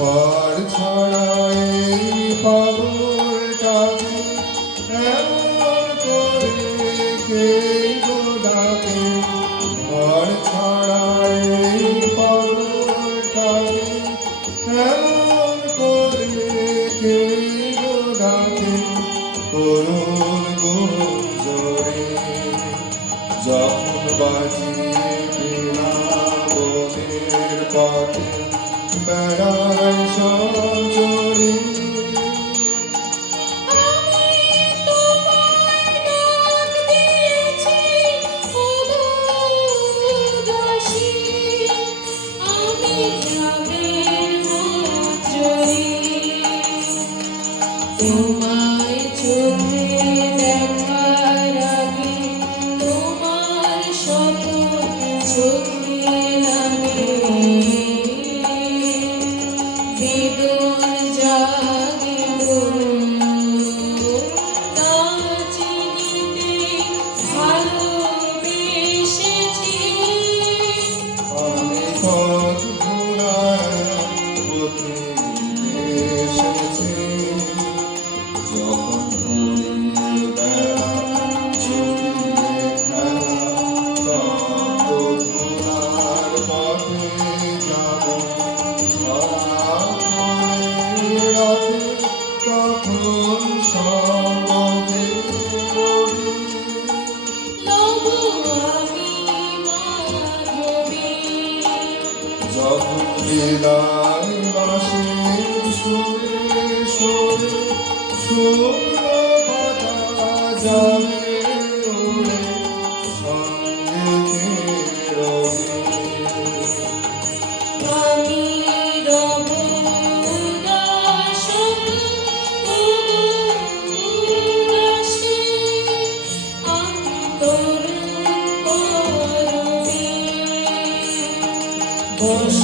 ঘর ছাড়া এই পাগলটাকে এমন করে কে গো ডাকে? ঘর ছাড়া এই পাগলটাকে এমন করে কে গো ডাকে? করুণ যখন Lord. যখন বিদায় Hoş